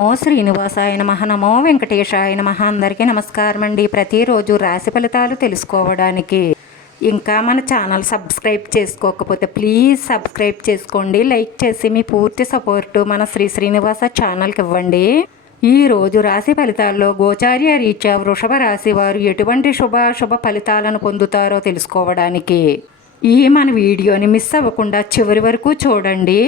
నమో శ్రీనివాసాయ నమ. నమో వెంకటేశాయ నమ. అందరికీ నమస్కారం అండి. ప్రతిరోజు రాశి ఫలితాలు తెలుసుకోవడానికి ఇంకా మన ఛానల్ సబ్స్క్రైబ్ చేసుకోకపోతే ప్లీజ్ సబ్స్క్రైబ్ చేసుకోండి. లైక్ చేసి మీ పూర్తి సపోర్టు మన శ్రీ శ్రీనివాస ఛానల్కి ఇవ్వండి. ఈ రోజు రాశి ఫలితాల్లో గోచార్య రీత్యా వృషభ రాశి వారు ఎటువంటి శుభ శుభ ఫలితాలను పొందుతారో తెలుసుకోవడానికి ఈ మన వీడియోని మిస్ అవ్వకుండా చివరి వరకు చూడండి.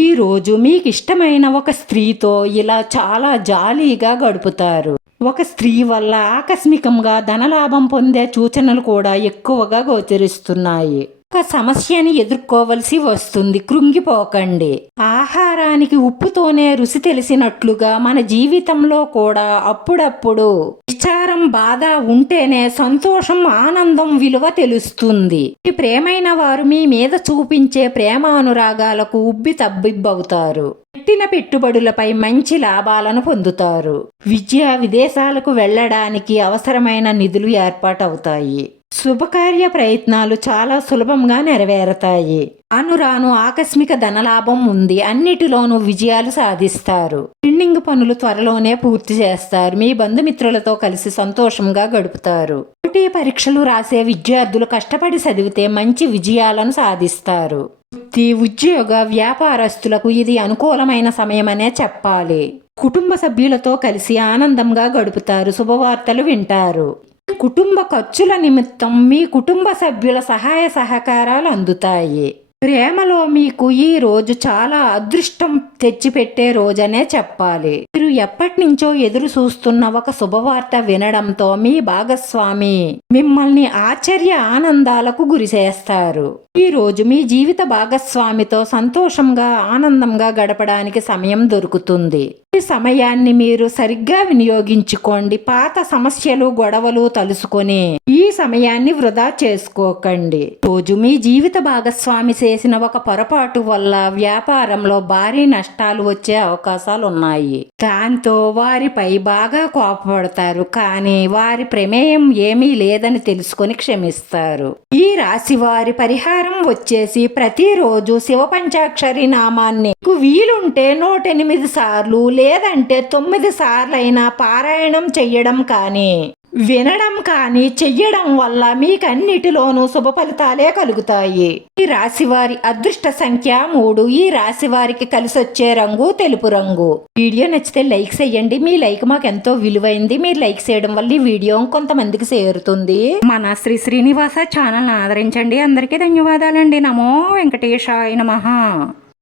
ఈరోజు మీకు ఇష్టమైన ఒక స్త్రీతో ఇలా చాలా జాలీగా గడుపుతారు. ఒక స్త్రీ వల్ల ఆకస్మికంగా ధనలాభం పొందే సూచనలు కూడా ఎక్కువగా గోచరిస్తున్నాయి. ఒక సమస్యని ఎదుర్కోవలసి వస్తుంది. కృంగిపోకండి. ఆహారానికి ఉప్పుతోనే రుచి తెలిసినట్లుగా మన జీవితంలో కూడా అప్పుడప్పుడు విచారం బాధ ఉంటేనే సంతోషం ఆనందం విలువ తెలుస్తుంది. మీ ప్రేమైన వారు మీ మీద చూపించే ప్రేమ అనురాగాలకు ఉబ్బి తబ్బిబ్బవుతారు. పెట్టిన పెట్టుబడులపై మంచి లాభాలను పొందుతారు. విద్య విదేశాలకు వెళ్ళడానికి అవసరమైన నిధులు ఏర్పాటవుతాయి. శుభకార్య ప్రయత్నాలు చాలా సులభంగా నెరవేరతాయి. అనురాను ఆకస్మిక ధనలాభం ఉంది. అన్నిటిలోనూ విజయాలు సాధిస్తారు. పెండింగ్ పనులు త్వరలోనే పూర్తి చేస్తారు. మీ బంధుమిత్రులతో కలిసి సంతోషంగా గడుపుతారు. పోటీ పరీక్షలు రాసే విద్యార్థులు కష్టపడి చదివితే మంచి విజయాలను సాధిస్తారు. వృత్తి ఉద్యోగ వ్యాపారస్తులకు ఇది అనుకూలమైన సమయమనే చెప్పాలి. కుటుంబ సభ్యులతో కలిసి ఆనందంగా గడుపుతారు. శుభవార్తలు వింటారు. కుటుంబ ఖర్చుల నిమిత్తం మీ కుటుంబ సభ్యుల సహాయ సహకారాలు అందుతాయి. ప్రేమలో మీకు ఈ రోజు చాలా అదృష్టం తెచ్చిపెట్టే రోజనే చెప్పాలి. మీరు ఎప్పటి నుంచో ఎదురు చూస్తున్న ఒక శుభవార్త వినడంతో మీ భాగస్వామి మిమ్మల్ని ఆశ్చర్య ఆనందాలకు గురి చేస్తారు. ఈ రోజు మీ జీవిత భాగస్వామితో సంతోషంగా ఆనందంగా గడపడానికి సమయం దొరుకుతుంది. ఈ సమయాన్ని మీరు సరిగ్గా వినియోగించుకోండి. పాత సమస్యలు గొడవలు తలుసుకొని ఈ సమయాన్ని వృధా చేసుకోకండి. రోజు మీ జీవిత భాగస్వామి చేసిన ఒక పొరపాటు వల్ల వ్యాపారంలో భారీ నష్టాలు వచ్చే అవకాశాలు ఉన్నాయి దాంతో వారిపై బాగా కోపపడతారు. కానీ వారి ప్రమేయం ఏమీ లేదని తెలుసుకొని క్షమిస్తారు. ఈ రాశి వారి పరిహారం వచ్చేసి ప్రతిరోజు శివ పంచాక్షరి నామాన్ని వీలుంటే నూట ఎనిమిది సార్లు లేదంటే తొమ్మిది సార్లైనా పారాయణం చెయ్యడం కానీ. వినడం కానీ చెయ్యడం వల్ల మీకన్నిటిలోనూ శుభ ఫలితాలే కలుగుతాయి. ఈ రాశి వారి అదృష్ట సంఖ్య మూడు. ఈ రాశి వారికి కలిసొచ్చే రంగు తెలుపు రంగు. వీడియో నచ్చితే లైక్ చేయండి మీ లైక్ మాకు ఎంతో విలువైంది. మీరు లైక్ చేయడం వల్ల ఈ వీడియో కొంతమందికి చేరుతుంది. మన శ్రీ శ్రీనివాస ఛానల్ ఆదరించండి. అందరికీ ధన్యవాదాలండి. నమో వెంకటేశాయ నమ.